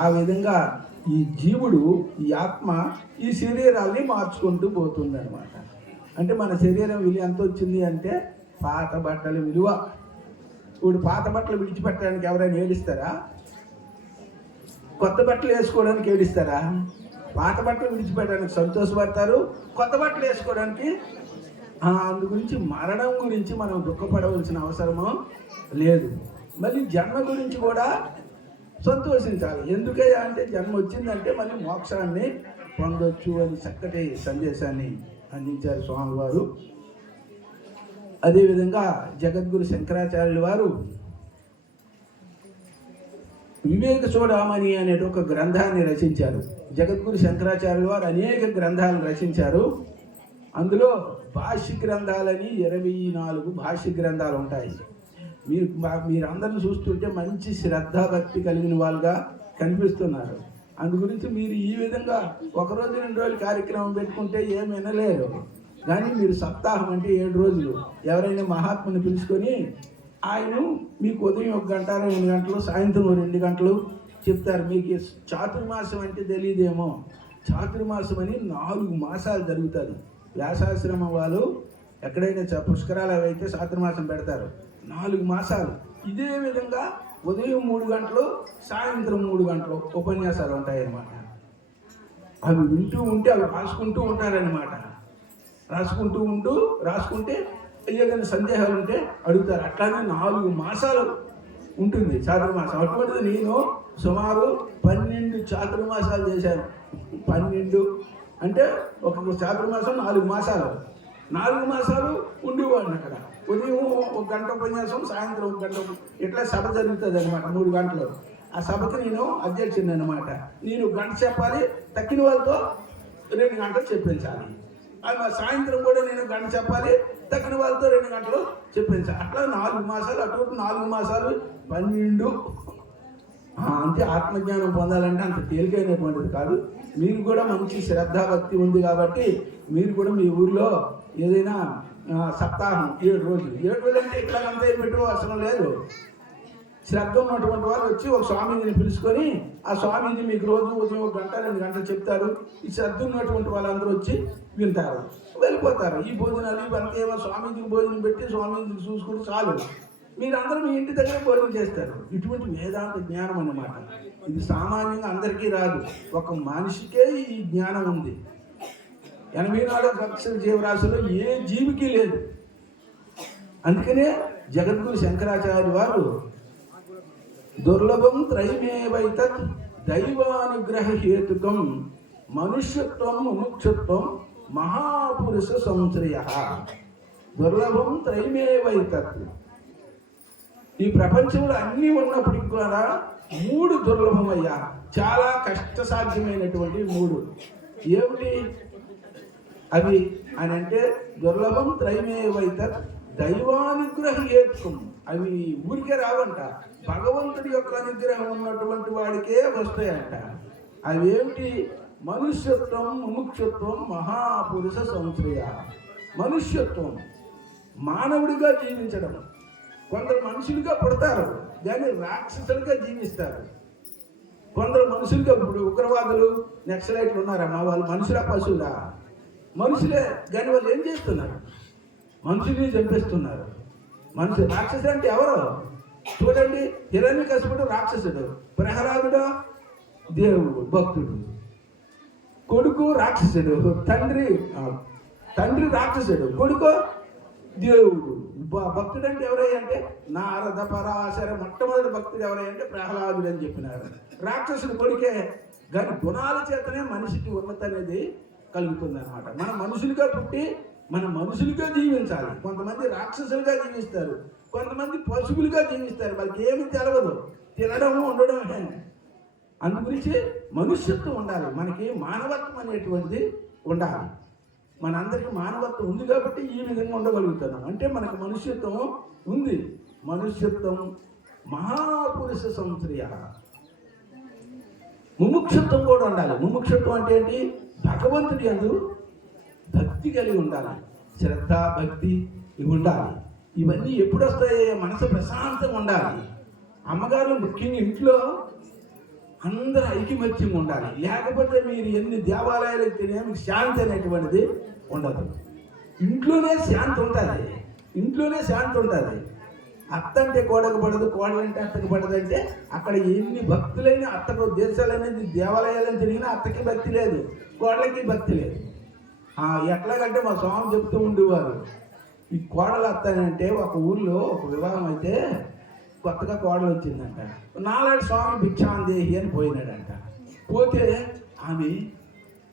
ఆ విధంగా ఈ జీవుడు, ఈ ఆత్మ ఈ శరీరాన్ని మార్చుకుంటూ పోతుంది అనమాట. అంటే మన శరీరం విలువ ఎంత వచ్చింది అంటే పాత బట్టల విలువ. ఇప్పుడు పాత బట్టలు విడిచిపెట్టడానికి ఎవరైనా ఏడిస్తారా? కొత్త బట్టలు వేసుకోవడానికి ఏడిస్తారా? పాత బట్టలు విడిచిపెట్టడానికి సంతోషపడతారు, కొత్త బట్టలు వేసుకోవడానికి. అందు గురించి మరణం గురించి మనం దుఃఖపడవలసిన అవసరము లేదు. మళ్ళీ జన్మ గురించి కూడా సంతోషించాలి. ఎందుకయ్యా అంటే జన్మ వచ్చిందంటే మళ్ళీ మోక్షాన్ని పొందొచ్చు అని చక్కటి సందేశాన్ని అందించారు స్వామివారు. అదేవిధంగా జగద్గురు శంకరాచార్యుల వారు వివేక చూడమని అనే ఒక గ్రంథాన్ని రచించారు. జగద్గురు శంకరాచార్యుల వారు అనేక గ్రంథాలను రచించారు. అందులో భాష్య గ్రంథాలని 24 భాష్య గ్రంథాలు ఉంటాయి. మీరందరిని చూస్తుంటే మంచి శ్రద్ధాభక్తి కలిగిన వాళ్ళుగా కనిపిస్తున్నారు. అందు గురించి మీరు ఈ విధంగా 1 రోజు 2 రోజులు కార్యక్రమం పెట్టుకుంటే ఏమి వినలేరు. కానీ మీరు సప్తాహం అంటే 7 రోజులు ఎవరైనా మహాత్ముని పిలుచుకొని ఆయన మీకు ఉదయం 1 గంట 2 గంటలు, సాయంత్రం 2 గంటలు చెప్తారు. మీకు చాతుర్మాసం అంటే తెలియదేమో. చాతుర్మాసం అని 4 మాసాలు జరుగుతుంది. వ్యాసాశ్రమం వాళ్ళు ఎక్కడైనా పుష్కరాలు అవి అయితే చాతుర్మాసం పెడతారు. 4 మాసాలు ఇదే విధంగా ఉదయం 3 గంటలు, సాయంత్రం 3 గంటలు ఉపన్యాసాలు ఉంటాయన్నమాట. అవి వింటూ ఉంటే అవి రాసుకుంటూ ఉంటారనమాట. రాసుకుంటే ఏదైనా సందేహాలు ఉంటే అడుగుతారు. అట్లానే 4 మాసాలు ఉంటుంది చాతుర్మాసం. అటువంటిది నేను సుమారు 12 చాతుర్మాసాలు చేశాను. 12 అంటే ఒక చాతుర్మాసం 4 మాసాలు. 4 మాసాలు ఉండేవాడిని అక్కడ. ఉదయం 1 గంట ఉపన్యాసం, సాయంత్రం 1 గంట, ఇట్లా సభ జరుగుతుంది అనమాట. 3 గంటలు. ఆ సభకి నేను అధ్యక్షుడిని అనమాట. నేను 1 గంట చెప్పాలి, తక్కిన వాళ్ళతో 2 గంటలు చెప్పించాలి. సాయంత్రం కూడా నేను 1 గంట చెప్పాలి, తక్కిన వాళ్ళతో 2 గంటలు చెప్పించాలి. అట్లా 4 మాసాలు, అటు 4 మాసాలు 12. అంతే. ఆత్మజ్ఞానం పొందాలంటే అంత తేలికైనటువంటిది కాదు. మీరు కూడా మంచి శ్రద్ధాభక్తి ఉంది కాబట్టి మీరు కూడా మీ ఊరిలో ఏదైనా సప్తాహం 7 రోజులు. 7 రోజులు అంటే ఇట్లా అంతా పెట్టు అవసరం లేదు. శ్రద్ధ ఉన్నటువంటి వాళ్ళు వచ్చి ఒక స్వామీజీని పిలుచుకొని ఆ స్వామీజీ మీకు రోజు ఉదయం 1 గంట 2 గంటలు చెప్తారు. ఈ శ్రద్ధ ఉన్నటువంటి వాళ్ళందరూ వచ్చి వింటారు, వెళ్ళిపోతారు. ఈ భోజనాలు ఇవంతా ఏమో స్వామీజీకి భోజనం పెట్టి స్వామీజీకి చూసుకుంటే చాలు. మీరందరూ మీ ఇంటి దగ్గర భోజనం చేస్తారు. ఇటువంటి వేదాంత జ్ఞానం అన్నమాట. ఇది సామాన్యంగా అందరికీ రాదు. ఒక మనిషికే ఈ జ్ఞానం ఉంది. 84 లక్షల జీవరాశులు ఏ జీవికి లేదు. అందుకనే జగద్గురు శంకరాచార్య వారు దుర్లభం త్రైమేవైతత్ దైవానుగ్రహ హేతుకం మనుష్యత్వం ముముక్షత్వం మహాపురుష సంశ్రయ. దుర్లభం త్రైమేవైతత్. ఈ ప్రపంచంలో అన్నీ ఉన్నప్పటికి కూడా 3 దుర్లభమయ్యా. చాలా కష్టసాధ్యమైనటువంటి 3. ఏమిటి అవి అని అంటే దుర్లభం త్రైమేవైతత్ దైవానుగ్రహ హేతుకం. అవి ఊరికే రావంట. భగవంతుడి యొక్క అనుగ్రహం ఉన్నటువంటి వాడికే వస్తాయంట. అవి ఏమిటి? మనుష్యత్వం ముముక్షత్వం మహాపురుష సంశ్రయ. మనుష్యత్వం, మానవుడిగా జీవించడం. కొందరు మనుషులుగా పుడతారు కానీ రాక్షసులుగా జీవిస్తారు. కొందరు మనుషులుగా, ఇప్పుడు ఉగ్రవాదులు నక్సలైట్లు ఉన్నారమ్మా, వాళ్ళు మనుషుల పశువులా? మనుషులే కానీ వాళ్ళు ఏం చేస్తున్నారు? మనుషుల్ని చంపేస్తున్నారు. రాక్షసుడు అంటే ఎవరు చూడండి. హిరణ్యకశిపుడు రాక్షసుడు, ప్రహ్లాదుడు దేవుడు భక్తుడు, కొడుకు రాక్షసుడు, తండ్రి రాక్షసుడు, కొడుకు దేవుడు. భక్తుడు అంటే ఎవరయ్యా అంటే నారద పరాశర. మొట్టమొదటి భక్తుడు ఎవరయ్యా అంటే ప్రహ్లాదుడు అని చెప్పినారు. రాక్షసుడు కొడుకే. కానీ గుణాల చేతనే మనిషికి ఉన్నతి అనేది కలుగుతుంది అనమాట. మన మనుషులుగా పుట్టి మన మనుషులుగా జీవించాలి. కొంతమంది రాక్షసులుగా జీవిస్తారు, కొంతమంది పశువులుగా జీవిస్తారు. వాళ్ళకి ఏమి తెలవదు, తినడము ఉండడమే. అందుగురించి మనుష్యత్వం ఉండాలి. మనకి మానవత్వం అనేటువంటిది ఉండాలి. మనందరికీ మానవత్వం ఉంది కాబట్టి ఈ విధంగా ఉండగలుగుతున్నాం. అంటే మనకు మనుష్యత్వం ఉంది. మనుష్యత్వం మహాపురుష సంశ్రయ. ముముక్షత్వం కూడా ఉండాలి. ముముక్షత్వం అంటే ఏంటి? భగవంతుడి యందు భక్తి కలిగి ఉండాలి. శ్రద్ధ, భక్తి ఇవి ఉండాలి. ఇవన్నీ ఎప్పుడు వస్తాయి? మనసు ప్రశాంతంగా ఉండాలి. అమ్మగారు ముఖ్యంగా ఇంట్లో అందరూ ఐకమత్యంగా ఉండాలి. లేకపోతే మీరు ఎన్ని దేవాలయాలు ఎక్కినా మీకు శాంతి అనేటువంటిది ఉండదు. ఇంట్లోనే శాంతి ఉంటుంది, ఇంట్లోనే శాంతి ఉంటుంది. అత్త అంటే కోడకు పడదు, కోడలంటే అత్తకు పడదు. అంటే అక్కడ ఎన్ని భక్తులైనా అత్తకు దేశాలనేది దేవాలయాలని తిరిగినా అత్తకి భక్తి లేదు, కోడలకి భక్తి లేదు. ఎట్లాగంటే మా స్వామి చెప్తూ ఉండేవారు, ఈ కోడలు అత్తానంటే ఒక ఊర్లో ఒక వివాహం అయితే కొత్తగా కోడలు వచ్చిందంట. నాలాంటి స్వామి భిక్షాందేహి అని పోయినాడంట. పోతే ఆమె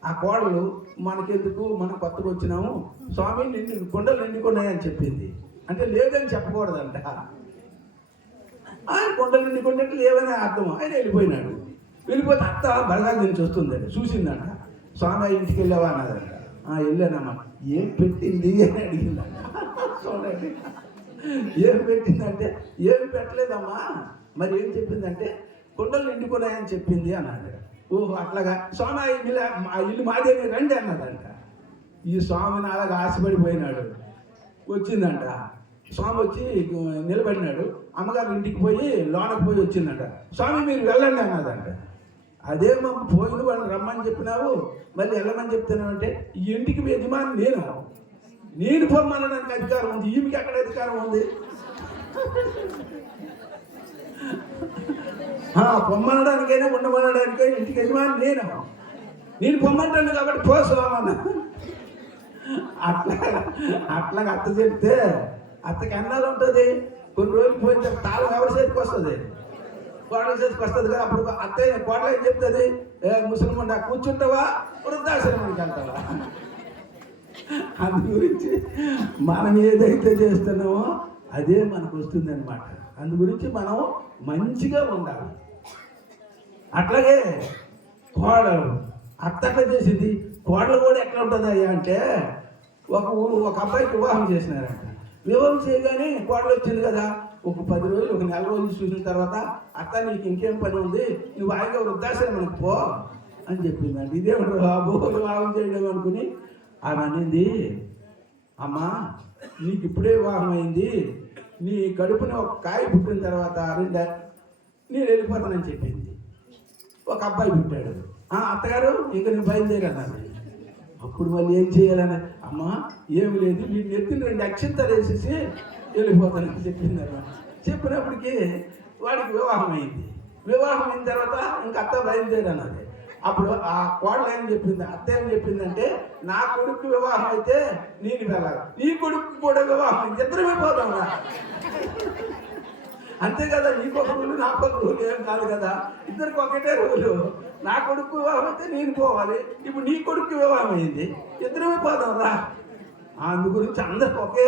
ఆ కోడలు మనకెందుకు, మనం కొత్తగా వచ్చినాము, స్వామి నిండు కొండలు నిండుకున్నాయని చెప్పింది. అంటే లేదని చెప్పకూడదంట. ఆయన కొండలు నిండుకున్నట్టు లేవని అర్థం. ఆయన వెళ్ళిపోయినాడు. వెళ్ళిపోతే అత్త బరగాల నుంచి వస్తుందండి, చూసిందంట. స్వామి ఇంటికి వెళ్ళావా అన్నదంట. వెళ్ళానమ్మా. ఏం పెట్టింది అని అడిగిందంట. చూడండి, ఏం పెట్టిందంటే ఏం పెట్టలేదమ్మా, మరి ఏం చెప్పిందంటే కొండలు నిండుకున్నాయని చెప్పింది అన్నాడు. ఓహో అట్లాగా స్వామి ఆ ఇల్లు మాదేని రండి అన్నదంట. ఈ స్వామిని అలాగా ఆశపడిపోయినాడు. వచ్చిందంట. స్వామి వచ్చి నిలబడినాడు. అమ్మగారు ఇంటికి పోయి లోనకు పోయి వచ్చిందంట. స్వామి మీరు వెళ్ళండి అన్నదంట. అదే మమ్మ పోయిన వాళ్ళని రమ్మని చెప్పినావు, మళ్ళీ వెళ్ళమని చెప్తున్నావంటే ఈ ఇంటికి మీ యజమాని నేను పొమ్మనడానికి అధికారం ఉంది, ఈమెకి ఎక్కడ అధికారం ఉంది? పొమ్మనడానికైనా ఉండమనడానికైనా ఇంటికి యజమాని నేను పొమ్మంటాను కాబట్టి పోసామన్నా. అట్లాగా అత్త చెప్తే అత్తకి అన్నాలు ఉంటుంది. కొన్ని రోజులు పోయిన తాళం ఎవరి చేతికి వస్తుంది, కోడల చేతికి వస్తుంది కదా. అప్పుడు అత్తయ్య కోడలు ఏం చెప్తుంది, ముసలిమండ కూర్చుంటావా వృద్ధాశ్రమానికి వెళ్తావా? అందు గురించి మనం ఏదైతే చేస్తున్నామో అదే మనకు వస్తుంది అనమాట. అందు గురించి మనం మంచిగా ఉండాలి. అట్లాగే కోడలు అత్తట్లా చేసింది, కోడలు కూడా ఎట్లా ఉంటుంది అయ్యా అంటే ఒక అబ్బాయికి వివాహం చేసినారంట. వివాహం చేయగానే కోడలు వచ్చింది కదా, ఒక 10 రోజులు ఒక నెల రోజులు చూసిన తర్వాత అత్త నీకు ఇంకేం పని ఉంది, నువ్వు ఆయన వృద్ధాశ్రమానికి పో అని చెప్పిందండి. ఇదేమిటి బాబు వివాహం చేయడం అనుకుని ఆమె అనింది, అమ్మా నీకు ఇప్పుడే వివాహం అయింది, నీ కడుపున ఒక కాయ పుట్టిన తర్వాత నేను వెళ్ళిపోతానని చెప్పింది. ఒక అబ్బాయి పుట్టాడు. అత్తగారు ఇంక నేను బయలుదేరాను. అప్పుడు మళ్ళీ ఏం చేయాలని, అమ్మా ఏమి లేదు నీ నెత్తిన 2 అక్షంతలు వేసేసి వెళ్ళిపోతానని చెప్పింది అన్నమాట. చెప్పినప్పటికీ వాడికి వివాహం అయింది. వివాహం అయిన తర్వాత ఇంక అత్త బయలుదేరన్నది. అప్పుడు ఆ కోడలు ఏం చెప్పింది, అత్త ఏం చెప్పిందంటే నా కొడుకు వివాహం అయితే నేను వెళ్ళాలి, నీ కొడుకు కూడా వివాహం, ఇద్దరమే పోదామా? అంతే కదా, నీకొక రూలు నాకొక రూలు ఏం కాదు కదా, ఇద్దరికి ఒకటే రూలు. నా కొడుకు వివాహం అయితే నేను పోవాలి, ఇప్పుడు నీ కొడుకు వివాహం అయింది, ఇద్దరమే పోదాం రా. అందు గురించి అందరికి ఒకే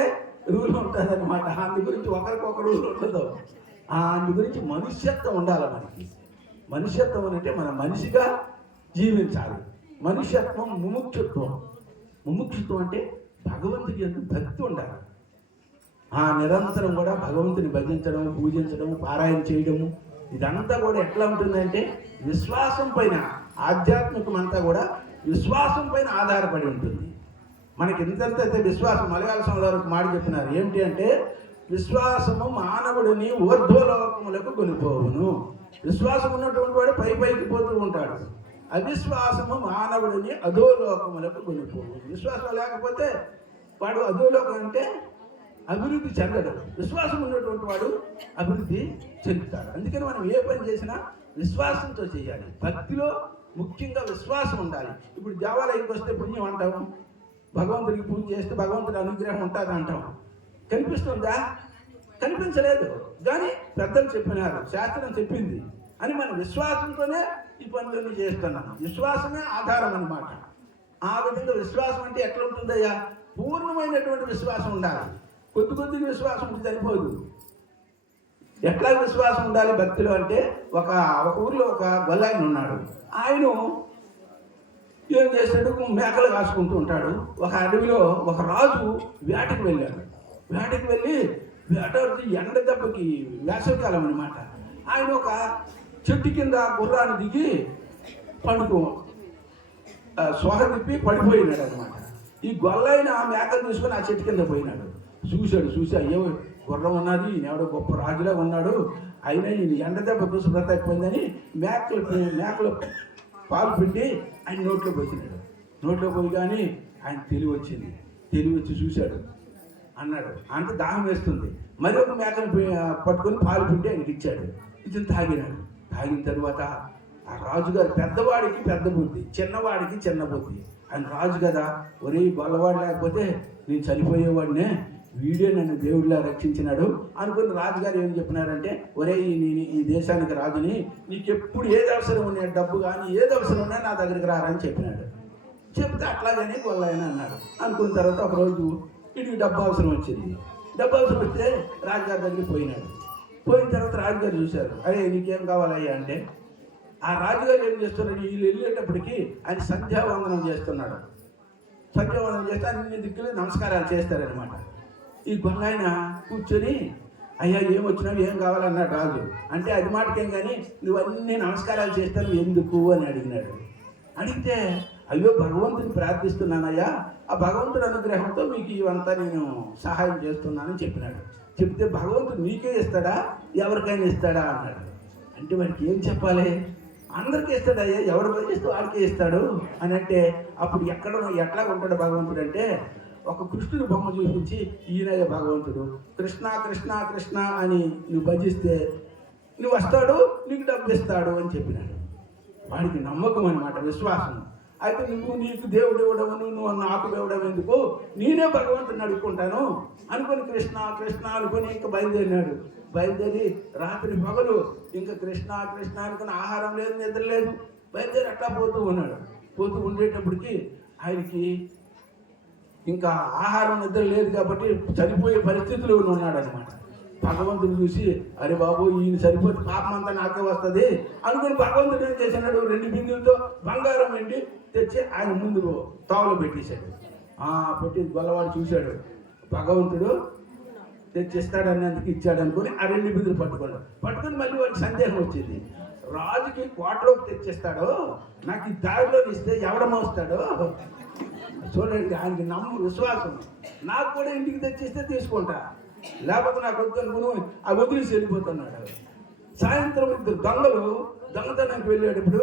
రూల్ ఉంటుంది అనమాట. అందు గురించి ఒకరికొక రూల్ ఉండదు. అందు గురించి మనుష్యత్వం ఉండాలి మనకి. మనుష్యత్వం అంటే మన మనిషిగా జీవించాలి. మనుష్యత్వం ముముక్షుత్వం. ముముక్షుత్వం అంటే భగవంతుడి యొక్క భక్తి ఉండాలి. నిరంతరం కూడా భగవంతుని భజించడం, పూజించడం, పారాయణ చేయడము, ఇదంతా కూడా ఎట్లా ఉంటుందంటే విశ్వాసం పైన, ఆధ్యాత్మికం అంతా కూడా విశ్వాసం పైన ఆధారపడి ఉంటుంది. మనకి ఎంతైతే విశ్వాసం, మలయాళ సంలో మాట చెప్పినారు ఏమిటి అంటే, విశ్వాసము మానవుడిని ఊర్ధ్వలోకములకు కొనిపోవును. విశ్వాసం ఉన్నటువంటి వాడు పైకి పోతూ ఉంటాడు. అవిశ్వాసము మానవుడిని అధోలోకములకు కొనిపోవును. విశ్వాసం లేకపోతే వాడు అధోలోకం అంటే అభివృద్ధి చెందడు. విశ్వాసం ఉన్నటువంటి వాడు అభివృద్ధి చెందుతాడు. అందుకని మనం ఏ పని చేసినా విశ్వాసంతో చేయాలి. భక్తిలో ముఖ్యంగా విశ్వాసం ఉండాలి. ఇప్పుడు దేవాలయంకి వస్తే పుణ్యం అంటాము, భగవంతుడికి పూజ చేస్తే భగవంతుడి అనుగ్రహం ఉంటుంది అంటాం. కనిపిస్తుందా? కనిపించలేదు. కానీ పెద్దలు చెప్పినారు, శాస్త్రం చెప్పింది అని మన విశ్వాసంతోనే ఈ పనులన్నీ చేస్తున్నాం. విశ్వాసమే ఆధారం అన్నమాట. ఆ విధంగా విశ్వాసం అంటే ఎట్లా ఉంటుందయ్యా? పూర్ణమైనటువంటి విశ్వాసం ఉండాలి. కొద్దిగా విశ్వాసం ఉంటే సరిపోదు. ఎట్లా విశ్వాసం ఉండాలి భక్తిలో అంటే, ఒక ఊరిలో ఒక గొల్లాయన ఉన్నాడు. ఆయన ఏం చేస్తాడు, మేకలు కాసుకుంటూ ఉంటాడు. ఒక అడవిలో ఒక రాజు వేటకు వెళ్ళాడు. వేటకు వెళ్ళి ఎండ దెబ్బకి, వేసవికాలం అనమాట, ఆయన ఒక చెట్టు కింద గుర్రాన్ని దిగి శ్వాస తిప్పి పడిపోయినాడు అనమాట. ఈ గొల్లైన ఆ మేకలు తీసుకొని ఆ చెట్టు కింద పోయినాడు. చూసి అయ్యో గుర్రం ఉన్నది, ఈయనెవడో గొప్ప రాజులా ఉన్నాడు అయినా ఈ ఎండ దెబ్బకు శుభ్రత అయిపోయిందని మేకలు పాలు పిండి ఆయన నోట్లో పోసినాడు. నోట్లో పోయి కానీ ఆయన తెలివి వచ్చింది. తెలివి వచ్చి చూశాడు, అన్నాడు అంత దాహం వేస్తుంది. మరి ఒక మేకను పట్టుకొని పాలు పిండి ఆయనకి ఇచ్చాడు. ఇతను తాగినాడు. తాగిన తర్వాత ఆ రాజుగారు పెద్దవాడికి పెద్ద బుద్ధి, చిన్నవాడికి చిన్న బుద్ధి. ఆయన రాజు కదా, ఒరే గొల్లవాడు లేకపోతే నేను చనిపోయేవాడినే, వీడే నన్ను దేవుడిలా రక్షించినాడు అనుకుని రాజుగారు ఏం చెప్పినారంటే, ఒరే నేను ఈ దేశానికి రాజుని, నీకు ఎప్పుడు ఏది అవసరం ఉన్నాయి, డబ్బు కానీ ఏది అవసరం ఉన్నా నా దగ్గరికి రారని చెప్పినాడు. చెప్తే అట్లాగనే గొల్లయన అన్నాడు. అనుకున్న తర్వాత ఒకరోజు వీడికి డబ్బు అవసరం వచ్చింది. డబ్బు అవసరం వస్తే రాజుగారి దగ్గరికి పోయినాడు. పోయిన తర్వాత రాజుగారు చూశారు. అరే నీకేం కావాలయ్యా అంటే, ఆ రాజుగారు ఏం చేస్తున్నాడు, వీళ్ళు వెళ్ళేటప్పటికి ఆయన సంధ్యావందనం చేస్తున్నాడు. సంధ్యావందనం చేస్తే అన్ని దిక్కులు నమస్కారాలు చేస్తారనమాట. ఈ గొల్లాయన కూర్చొని అయ్యా ఏమొచ్చినావు, ఏం కావాలన్నాడు రాజు. అంటే అది మాటకేం కానీ నువ్వు అన్ని నమస్కారాలు చేస్తాను ఎందుకు అని అడిగినాడు. అడిగితే అయ్యో భగవంతుని ప్రార్థిస్తున్నానయ్యా, ఆ భగవంతుడి అనుగ్రహంతో మీకు ఇవంతా నేను సహాయం చేస్తున్నానని చెప్పినాడు. చెప్తే భగవంతుడు నీకే ఇస్తాడా ఎవరికైనా ఇస్తాడా అన్నాడు. అంటే వాడికి ఏం చెప్పాలి, అందరికీ ఇస్తాడయ్యా, ఎవరు ఇస్తే వాడికే ఇస్తాడు అని అంటే, అప్పుడు ఎట్లా ఉంటాడు భగవంతుడు అంటే, ఒక కృష్ణుడు బొమ్మ చూపించి ఈయనయ్య భగవంతుడు, కృష్ణ కృష్ణ కృష్ణ అని నువ్వు భజిస్తే నువ్వు వస్తాడు, నీకు డబ్బు ఇస్తాడు అని చెప్పినాడు. వాడికి నమ్మకం అనమాట, విశ్వాసం. అయితే నీకు దేవుడు ఇవ్వడం, నువ్వు నాకు ఇవ్వడం ఎందుకు, నేనే భగవంతుని అడుక్కుంటాను అనుకుని కృష్ణ కృష్ణ అనుకుని ఇంకా బయలుదేరినాడు. బయలుదేరి రాత్రి పగలు ఇంకా కృష్ణ కృష్ణ అనుకుని ఆహారం లేదు, నిద్ర లేదు, బయలుదేరి అట్లా పోతూ ఉన్నాడు. పోతూ ఉండేటప్పటికి ఆయనకి ఇంకా ఆహారం నిద్ర లేదు కాబట్టి చనిపోయే పరిస్థితిలో ఉన్నాడు అనమాట. భగవంతుడు చూసి అరే బాబు ఈయన సరిపోతే పాపం అంతా నాకే వస్తుంది అనుకుని భగవంతుడు ఏం చేసినాడు, 2 బిందులతో బంగారం వెండి తెచ్చి ఆయన ముందు తోవలో పెట్టేశాడు. పెట్టి గొల్లవాడు చూశాడు, భగవంతుడు తెచ్చిస్తాడన్నందుకు ఇచ్చాడు అనుకుని ఆ 2 బిందులు పట్టుకొని మళ్ళీ వాడికి సందేహం వచ్చింది. రాజుకి కోటలోకి తెచ్చిస్తాడో, నాకు ఈ దారిలో ఇస్తే ఎవడమోస్తాడో చూడండి. ఆయనకి విశ్వాసం, నాకు కూడా ఇంటికి తెచ్చిస్తే తీసుకుంటా, లేకపోతే నాకు వద్దు అనుకుని ఆ వదిలేసి వెళ్ళిపోతున్నాడు. సాయంత్రం 2 దొంగలు దొంగతనానికి వెళ్ళేటప్పుడు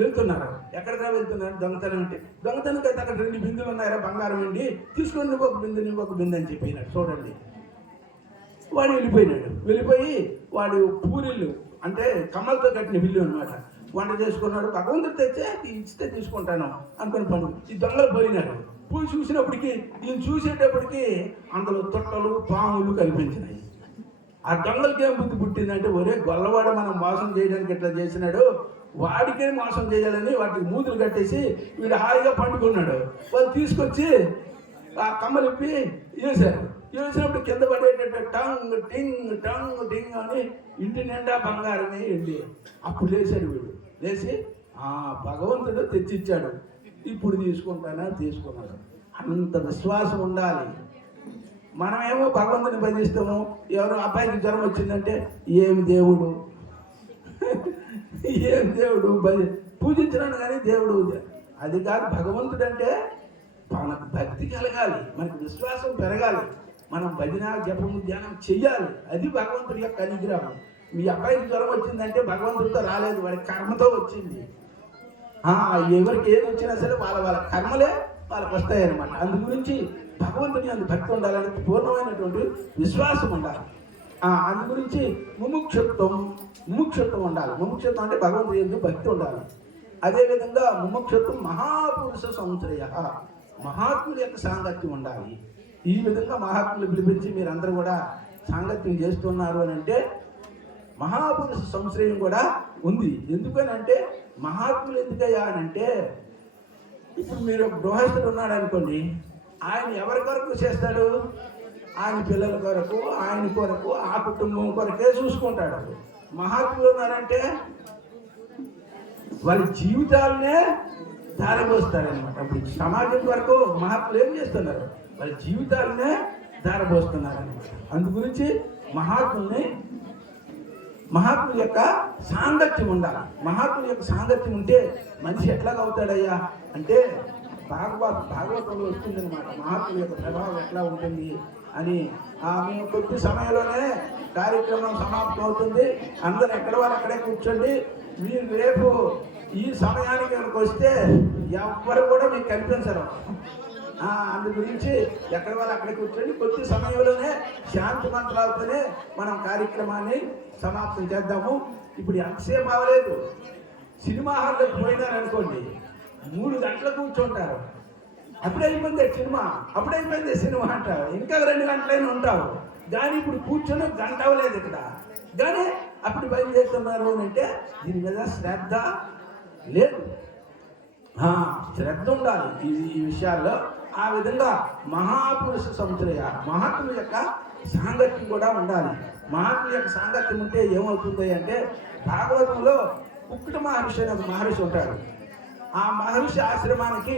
వెళ్తున్నారు. ఎక్కడికా వెళ్తున్నారు దొంగతనం అంటే, దొంగతనానికి అయితే అక్కడ 2 బిందులు ఉన్నాయా బంగారం అండి, తీసుకొని నువ్వు ఒక బిందు అని చెప్పినాడు. చూడండి, వాడు వెళ్ళిపోయి వాడు పూరిళ్ళు అంటే కమ్మలతో కట్టిన బిల్లు అనమాట వంట చేసుకున్నాడు. భగవంతుడు తెచ్చే ఇస్తే తీసుకుంటాను అనుకుని పని. ఈ దొంగలు పోయినాడు. పోయి చూసినప్పటికీ దీన్ని చూసేటప్పటికి అందులో తొట్టలు పాములు కనిపించినాయి. ఆ దొంగలకి ఏం బుద్ధి పుట్టిందంటే, ఒరే గొల్లవాడు మనం మోసం చేయడానికి ఇట్లా చేసినాడు, వాడికే మోసం చేయాలని వాటికి మూతులు కట్టేసి వీడు హాయిగా పండుకున్నాడు. వాళ్ళు తీసుకొచ్చి ఆ కమ్మలిప్పి వేశారు. వేసినప్పుడు కింద పడేటట్టు టంగ్ టింగ్ అని ఇంటి నిండా బంగారమే ఎండి. అప్పుడు లేచాడు వీడు. లేచి భగవంతుడు తెచ్చిచ్చాడు, ఇప్పుడు తీసుకున్నాడు. అంత విశ్వాసం ఉండాలి. మనమేమో భగవంతుని భజిస్తాము. ఎవరు అబ్బాయికి జ్వరం వచ్చిందంటే ఏమి దేవుడు పూజించడానికి కానీ దేవుడు అది కాదు. భగవంతుడు అంటే మనకు భక్తి కలగాలి, మనకు విశ్వాసం పెరగాలి, మనం భజన జపము ధ్యానం చెయ్యాలి. అది భగవంతుడి యొక్క అనుగ్రహం. మీ అబ్బాయికి జ్వరం వచ్చిందంటే భగవంతుడితో రాలేదు, వాడి కర్మతో వచ్చింది. ఎవరికి ఏది వచ్చినా సరే వాళ్ళ కర్మలే వాళ్ళకి వస్తాయన్నమాట. అందు గురించి భగవంతుని అందు భక్తి ఉండాలని పూర్ణమైనటువంటి విశ్వాసం ఉండాలి. అందు గురించి ముముక్షత్వం ఉండాలి. ముముక్షత్వం అంటే భగవంతుడి యందు భక్తి ఉండాలి. అదేవిధంగా ముముక్షత్వం మహాపురుష సంశ్రయ, మహాత్ముల యొక్క సాంగత్యం ఉండాలి. ఈ విధంగా మహాత్ములు పిలిపించి మీరందరూ కూడా సాంగత్యం చేస్తున్నారు అని అంటే మహాపురుష సంశ్రయం కూడా ఉంది. ఎందుకనంటే మహాత్ములు ఎందుకయ్యా అని అంటే, ఇప్పుడు మీరు గృహస్థుడు ఉన్నాడు అనుకోండి, ఆయన ఎవరి కొరకు చేస్తాడు, ఆయన పిల్లల కొరకు, ఆయన కొరకు, ఆ కుటుంబం కొరకే చూసుకుంటాడు. మహాత్ములు ఉన్నారంటే వాళ్ళ జీవితాలనే ధారపోస్తారనమాట. అప్పుడు సమాజం వరకు మహాత్ములు ఏం చేస్తున్నారు, వాళ్ళ జీవితాలనే ధారపోస్తున్నారనమాట. అందు గురించి మహాత్ముల యొక్క సాంగత్యం ఉండాలి. మహాత్ముల యొక్క సాంగత్యం ఉంటే మనిషి ఎట్లాగా అవుతాడయ్యా అంటే, భాగవతంలో వస్తుందన్నమాట మహాత్ముల యొక్క ప్రభావం ఎట్లా ఉంటుంది అని. మేము కొద్ది సమయంలోనే కార్యక్రమం సమాప్తం అవుతుంది. అందరు ఎక్కడ వాళ్ళు అక్కడే కూర్చోండి. మీరు రేపు ఈ సమయానికి కనుక వస్తే ఎవ్వరు కూడా మీకు కనిపించరు. అందు గురించి ఎక్కడ వాళ్ళు అక్కడే కూర్చొని కొద్ది సమయంలోనే శాంతి మంత్రాలతోనే మనం కార్యక్రమాన్ని సమాప్తం చేద్దాము. ఇప్పుడు ఎంతసేపు అవ్వలేదు. సినిమా హాల్లోకి పోయినారనుకోండి 3 గంటలు కూర్చుంటారు. అప్పుడైపోయింది సినిమా అంటారు. ఇంకా 2 గంటలైనా ఉంటావు. కానీ ఇప్పుడు కూర్చొని గంట అవ్వలేదు ఇక్కడ. కానీ అప్పుడు బయలుదేరుతున్నారు అంటే దీని మీద శ్రద్ధ లేదు. శ్రద్ధ ఉండాలి ఈ విషయాల్లో. ఆ విధంగా మహాపురుష సముద్రయ మహాత్ముల యొక్క సాంగత్యం కూడా ఉండాలి. మహాత్ముల యొక్క సాంగత్యం ఉంటే ఏమవుతుంది అంటే, భాగవతంలో కుక్కుట మహర్షి అనే ఒక మహర్షి ఉంటాడు. ఆ మహర్షి ఆశ్రమానికి